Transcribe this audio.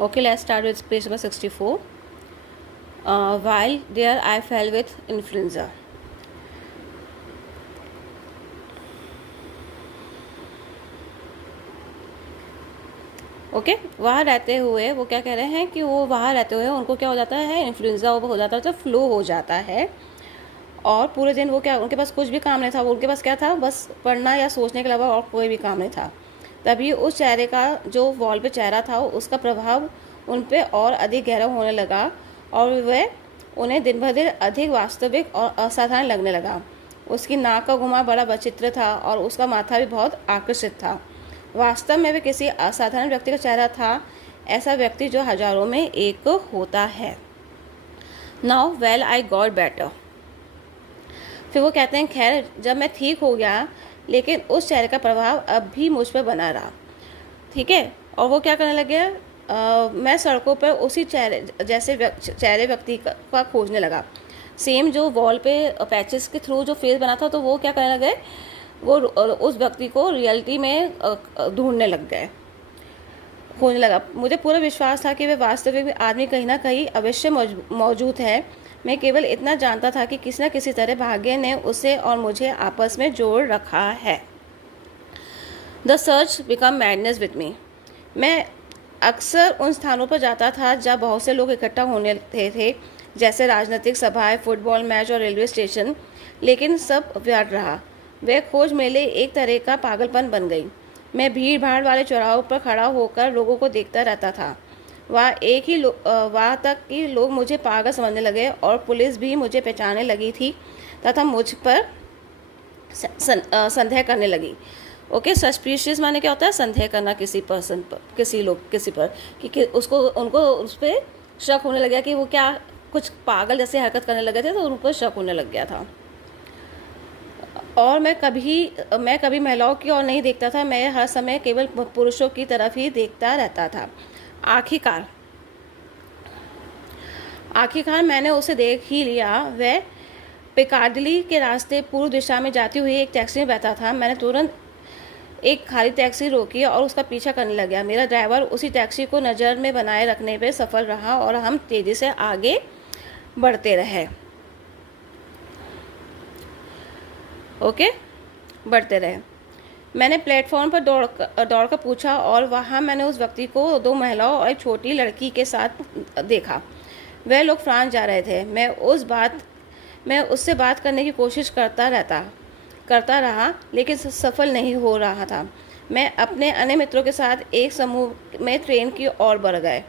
Okay, let's start with page number 64. While there I fell with influenza. Okay वहाँ रहते हुए वो क्या कह रहे हैं कि वो वहाँ रहते हुए उनको क्या हो जाता है, इन्फ्लुएंजा हो जाता है, तो फ्लू हो जाता है। और पूरे दिन वो क्या, उनके पास कुछ भी काम नहीं था, वो उनके पास क्या था, बस पढ़ना या सोचने के अलावा और कोई भी काम नहीं था। तभी उस चेहरे का जो वॉल पे चेहरा था उसका प्रभाव उन पे और अधिक गहरा होने लगा और वह उन्हें दिन ब दिन अधिक वास्तविक और असाधारण लगने लगा। उसकी नाक का घुमा बड़ा विचित्र था और उसका माथा भी बहुत आकर्षित था। वास्तव में वह किसी असाधारण व्यक्ति का चेहरा था, ऐसा व्यक्ति जो हजारों में एक होता है। Now well I got better. फिर वो कहते हैं खैर जब मैं ठीक हो गया, लेकिन उस चेहरे का प्रभाव अब भी मुझ पर बना रहा। ठीक है, और वो क्या करने लगे, मैं सड़कों पर उसी चेहरे जैसे चेहरे व्यक्ति का खोजने लगा। सेम जो वॉल पे पैचेस के थ्रू जो फेस बना था, तो वो क्या करने लगे, वो उस व्यक्ति को रियलिटी में ढूंढने लग गए, खोजने लगा। मुझे पूरा विश्वास था कि वह वास्तविक आदमी कहीं ना कहीं अवश्य मौजूद है। मैं केवल इतना जानता था कि किसी न किसी तरह भाग्य ने उसे और मुझे आपस में जोड़ रखा है। The search become madness with me. मैं अक्सर उन स्थानों पर जाता था जहाँ बहुत से लोग इकट्ठा होने थे, जैसे राजनीतिक सभाएं, फुटबॉल मैच और रेलवे स्टेशन, लेकिन सब व्यर्थ रहा। वह खोज मेरे लिए एक तरह का पागलपन बन गई। मैं भीड़ भाड़ वाले चौराहों पर खड़ा होकर लोगों को देखता रहता था। वहाँ तक कि लोग मुझे पागल समझने लगे और पुलिस भी मुझे पहचानने लगी थी तथा मुझ पर संदेह करने लगी। ओके, सस्पिशियस माने क्या होता है, संदेह करना किसी पर्सन पर, किसी पर कि उनको उस पर शक होने लग गया कि वो क्या कुछ पागल जैसे हरकत करने लगे थे, तो उन पर शक होने लग गया था। और मैं कभी महिलाओं की ओर नहीं देखता था, मैं हर समय केवल पुरुषों की तरफ ही देखता रहता था। आखिरकार मैंने उसे देख ही लिया। वह पिकाडिली के रास्ते पूर्व दिशा में जाती हुई एक टैक्सी में बैठा था। मैंने तुरंत एक खाली टैक्सी रोकी और उसका पीछा करने लगा। मेरा ड्राइवर उसी टैक्सी को नज़र में बनाए रखने में सफल रहा और हम तेज़ी से आगे बढ़ते रहे। बढ़ते रहे। मैंने प्लेटफॉर्म पर दौड़ कर पूछा और वहाँ मैंने उस व्यक्ति को, दो महिलाओं और एक छोटी लड़की के साथ देखा। वह लोग फ्रांस जा रहे थे। मैं उससे बात करने की कोशिश करता रहा, लेकिन सफल नहीं हो रहा था। मैं अपने अन्य मित्रों के साथ एक समूह में ट्रेन की ओर बढ़ गए।